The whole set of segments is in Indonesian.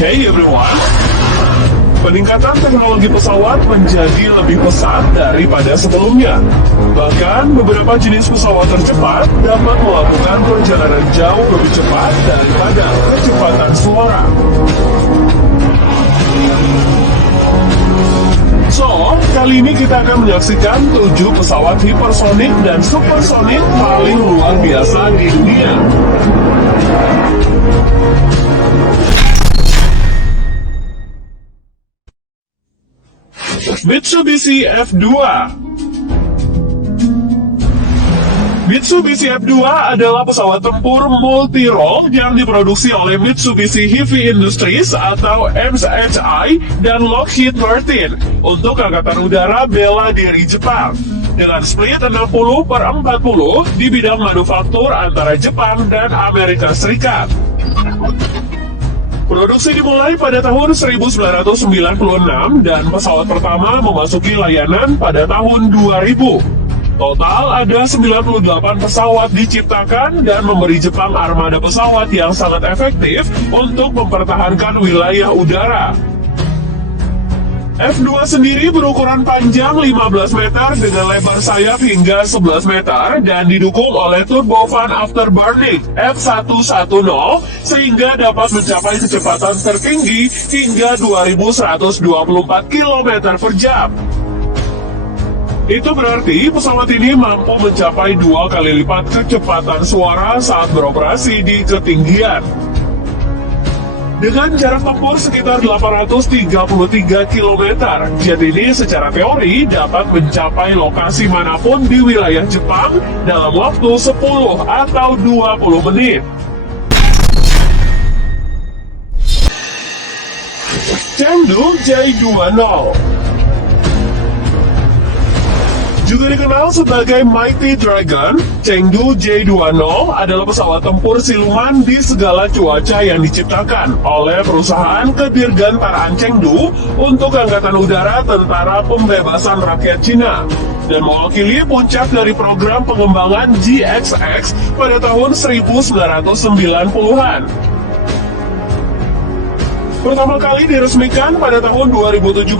Hey everyone, peningkatan teknologi pesawat menjadi lebih pesat daripada sebelumnya. Bahkan beberapa jenis pesawat tercepat dapat melakukan perjalanan jauh lebih cepat daripada kecepatan suara. So, kali ini kita akan menyaksikan 7 pesawat hipersonik dan supersonik paling luar biasa di dunia. Mitsubishi F2. Mitsubishi F2 adalah pesawat tempur multi-role yang diproduksi oleh Mitsubishi Heavy Industries atau MHI dan Lockheed Martin untuk Angkatan Udara bela diri Jepang. Dengan split 60/40 di bidang manufaktur antara Jepang dan Amerika Serikat. Produksi dimulai pada tahun 1996 dan pesawat pertama memasuki layanan pada tahun 2000. Total ada 98 pesawat diciptakan dan memberi Jepang armada pesawat yang sangat efektif untuk mempertahankan wilayah udara. F2 sendiri berukuran panjang 15 meter dengan lebar sayap hingga 11 meter dan didukung oleh turbofan afterburning F110 sehingga dapat mencapai kecepatan tertinggi hingga 2124 km per jam. Itu berarti pesawat ini mampu mencapai 2 kali lipat kecepatan suara saat beroperasi di ketinggian. Dengan jarak tempuh sekitar 833 km, jet ini secara teori dapat mencapai lokasi manapun di wilayah Jepang dalam waktu 10 atau 20 menit. Chengdu J20 juga dikenal sebagai Mighty Dragon, Chengdu J20 adalah pesawat tempur siluman di segala cuaca yang diciptakan oleh perusahaan kedirgantaraan Chengdu untuk Angkatan Udara Tentara Pembebasan Rakyat Cina dan mewakili puncak dari program pengembangan GXX pada tahun 1990-an. Pertama kali diresmikan pada tahun 2017,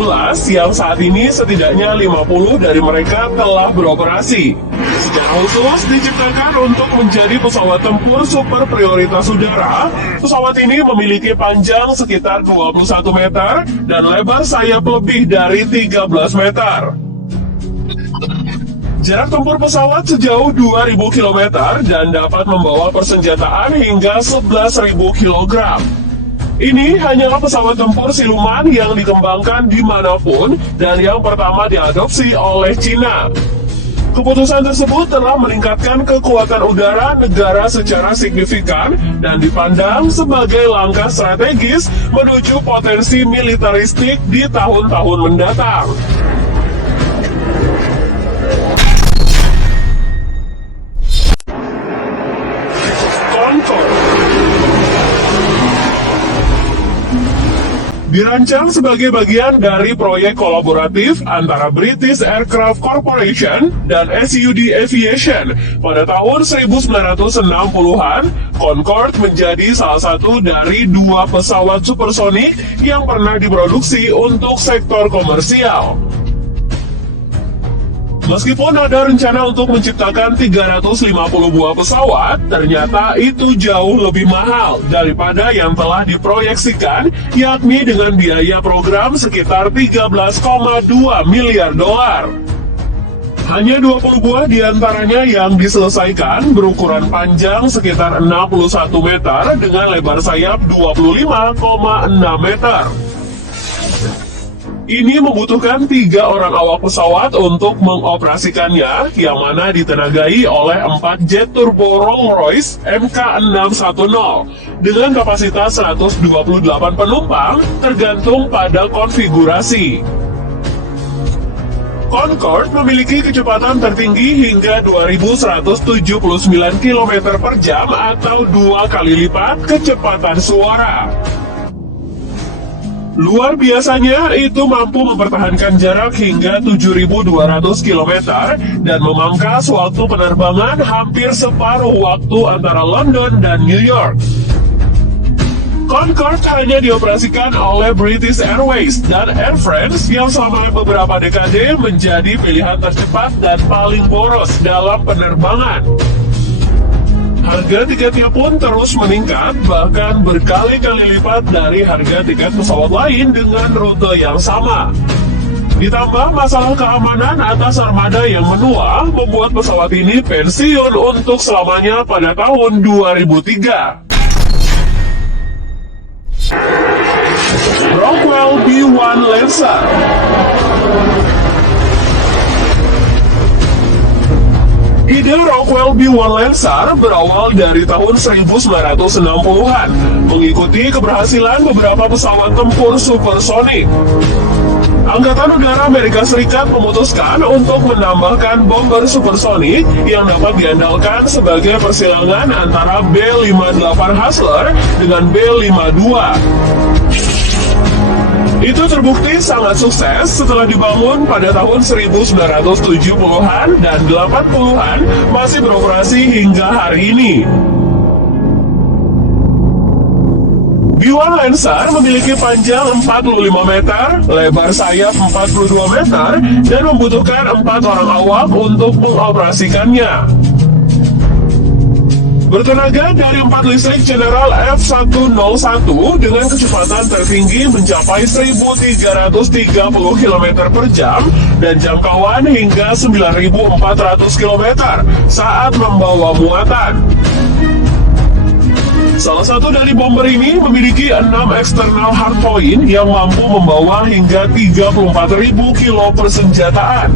yang saat ini setidaknya 50 dari mereka telah beroperasi. Secara khusus diciptakan untuk menjadi pesawat tempur super prioritas udara, pesawat ini memiliki panjang sekitar 21 meter dan lebar sayap lebih dari 13 meter. Jarak tempur pesawat sejauh 2.000 km dan dapat membawa persenjataan hingga 11.000 kg. Ini hanyalah pesawat tempur siluman yang dikembangkan dimanapun dan yang pertama diadopsi oleh Cina. Keputusan tersebut telah meningkatkan kekuatan udara negara secara signifikan dan dipandang sebagai langkah strategis menuju potensi militeristik di tahun-tahun mendatang. Dirancang sebagai bagian dari proyek kolaboratif antara British Aircraft Corporation dan SUD Aviation. Pada tahun 1960-an, Concorde menjadi salah satu dari 2 pesawat supersonik yang pernah diproduksi untuk sektor komersial. Meskipun ada rencana untuk menciptakan 350 buah pesawat, ternyata itu jauh lebih mahal daripada yang telah diproyeksikan, yakni dengan biaya program sekitar 13,2 miliar dolar. Hanya 20 buah diantaranya yang diselesaikan berukuran panjang sekitar 61 meter dengan lebar sayap 25,6 meter. Ini membutuhkan 3 orang awak pesawat untuk mengoperasikannya, yang mana ditenagai oleh 4 jet turbo Rolls-Royce MK610 dengan kapasitas 128 penumpang tergantung pada konfigurasi. Concorde memiliki kecepatan tertinggi hingga 2179 km per jam atau 2 kali lipat kecepatan suara. Luar biasanya, itu mampu mempertahankan jarak hingga 7.200 km dan memangkas waktu penerbangan hampir separuh waktu antara London dan New York. Concorde hanya dioperasikan oleh British Airways dan Air France yang selama beberapa dekade menjadi pilihan tercepat dan paling boros dalam penerbangan. Harga tiketnya pun terus meningkat, bahkan berkali-kali lipat dari harga tiket pesawat lain dengan rute yang sama. Ditambah masalah keamanan atas armada yang menua, membuat pesawat ini pensiun untuk selamanya pada tahun 2003. Rockwell B1 Lancer. Ide Rockwell B1 Lancer berawal dari tahun 1960-an, mengikuti keberhasilan beberapa pesawat tempur supersonik. Angkatan Udara Amerika Serikat memutuskan untuk menambahkan bomber supersonik yang dapat diandalkan sebagai persilangan antara B-58 Hustler dengan B-52. Itu terbukti sangat sukses setelah dibangun pada tahun 1970-an dan 80-an, masih beroperasi hingga hari ini. B1 Lancer memiliki panjang 45 meter, lebar sayap 42 meter, dan membutuhkan 4 orang awak untuk mengoperasikannya. Bertenaga dari 4 listrik General F101 dengan kecepatan tertinggi mencapai 1.330 km per jam dan jangkauan hingga 9.400 km saat membawa muatan. Salah satu dari bomber ini memiliki 6 eksternal hardpoint yang mampu membawa hingga 34.000 kilo persenjataan.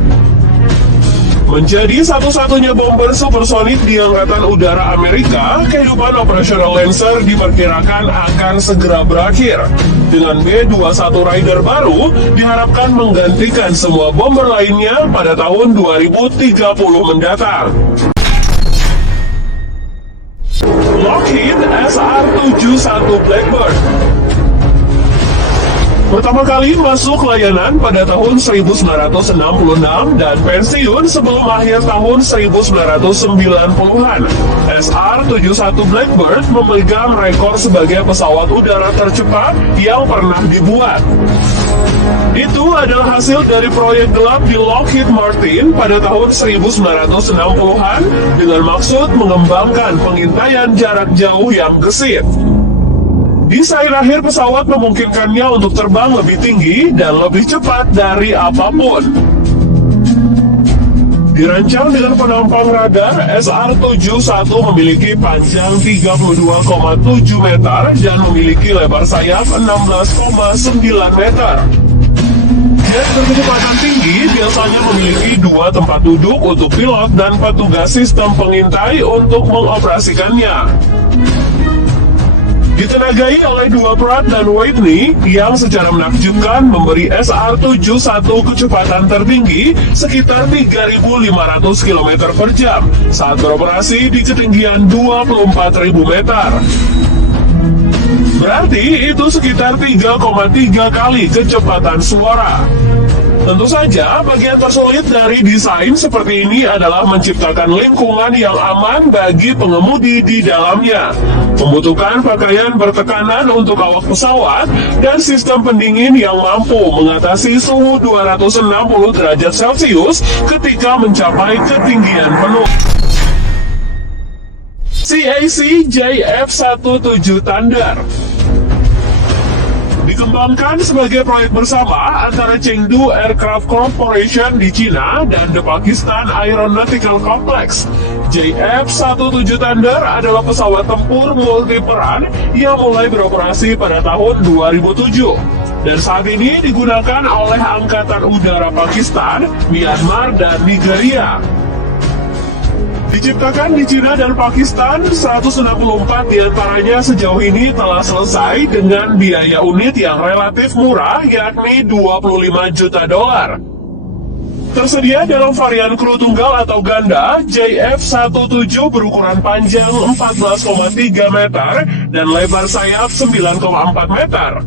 Menjadi satu-satunya bomber supersonik di Angkatan Udara Amerika, kehidupan operasional Lancer diperkirakan akan segera berakhir. Dengan B-21 Raider baru, diharapkan menggantikan semua bomber lainnya pada tahun 2030 mendatang. Lockheed SR-71 Blackbird. Pertama kali masuk layanan pada tahun 1966 dan pensiun sebelum akhir tahun 1990-an. SR-71 Blackbird memegang rekor sebagai pesawat udara tercepat yang pernah dibuat. Itu adalah hasil dari proyek gelap di Lockheed Martin pada tahun 1960-an dengan maksud mengembangkan pengintaian jarak jauh yang gesit. Desain akhir pesawat memungkinkannya untuk terbang lebih tinggi dan lebih cepat dari apapun. Dirancang dengan penampang radar, SR-71 memiliki panjang 32,7 meter dan memiliki lebar sayap 16,9 meter. Jet berkecepatan tinggi biasanya memiliki 2 tempat duduk untuk pilot dan petugas sistem pengintai untuk mengoperasikannya. Ditenagai oleh 2 Pratt dan Whitney yang secara menakjubkan memberi SR-71 kecepatan tertinggi sekitar 3.500 km per jam saat beroperasi di ketinggian 24.000 meter. Berarti itu sekitar 3,3 kali kecepatan suara. Tentu saja, bagian tersulit dari desain seperti ini adalah menciptakan lingkungan yang aman bagi pengemudi di dalamnya. Membutuhkan pakaian bertekanan untuk awak pesawat dan sistem pendingin yang mampu mengatasi suhu 260 derajat Celcius ketika mencapai ketinggian penuh. CAC JF-17 Thunder dikembangkan sebagai proyek bersama antara Chengdu Aircraft Corporation di Cina dan The Pakistan Aeronautical Complex. JF-17 Thunder adalah pesawat tempur multiperan yang mulai beroperasi pada tahun 2007 dan saat ini digunakan oleh Angkatan Udara Pakistan, Myanmar, dan Nigeria. Diciptakan di Cina dan Pakistan, 164 diantaranya sejauh ini telah selesai dengan biaya unit yang relatif murah, yakni $25 juta. Tersedia dalam varian kru tunggal atau ganda, JF-17 berukuran panjang 14,3 meter dan lebar sayap 9,4 meter.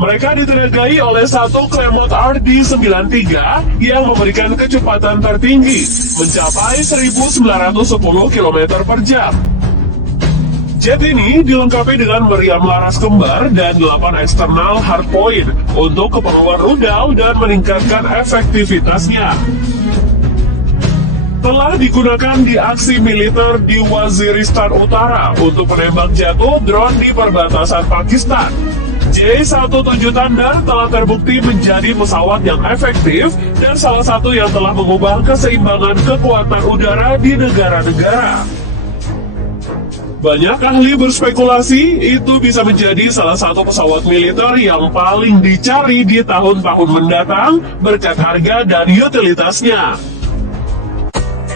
Mereka ditenagai oleh satu Claremont RD-93 yang memberikan kecepatan tertinggi, mencapai 1.910 km per jam. Jet ini dilengkapi dengan meriam laras kembar dan 8 eksternal hardpoint untuk keperluan rudal dan meningkatkan efektivitasnya. Telah digunakan di aksi militer di Waziristan Utara untuk menembak jatuh drone di perbatasan Pakistan. J-17 Thunder telah terbukti menjadi pesawat yang efektif dan salah satu yang telah mengubah keseimbangan kekuatan udara di negara-negara. Banyak ahli berspekulasi itu bisa menjadi salah satu pesawat militer yang paling dicari di tahun-tahun mendatang berkat harga dan utilitasnya.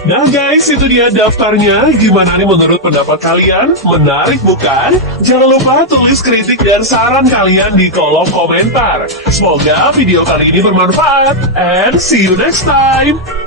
Nah guys, itu dia daftarnya. Gimana nih menurut pendapat kalian? Menarik bukan? Jangan lupa tulis kritik dan saran kalian di kolom komentar. Semoga video kali ini bermanfaat, and see you next time!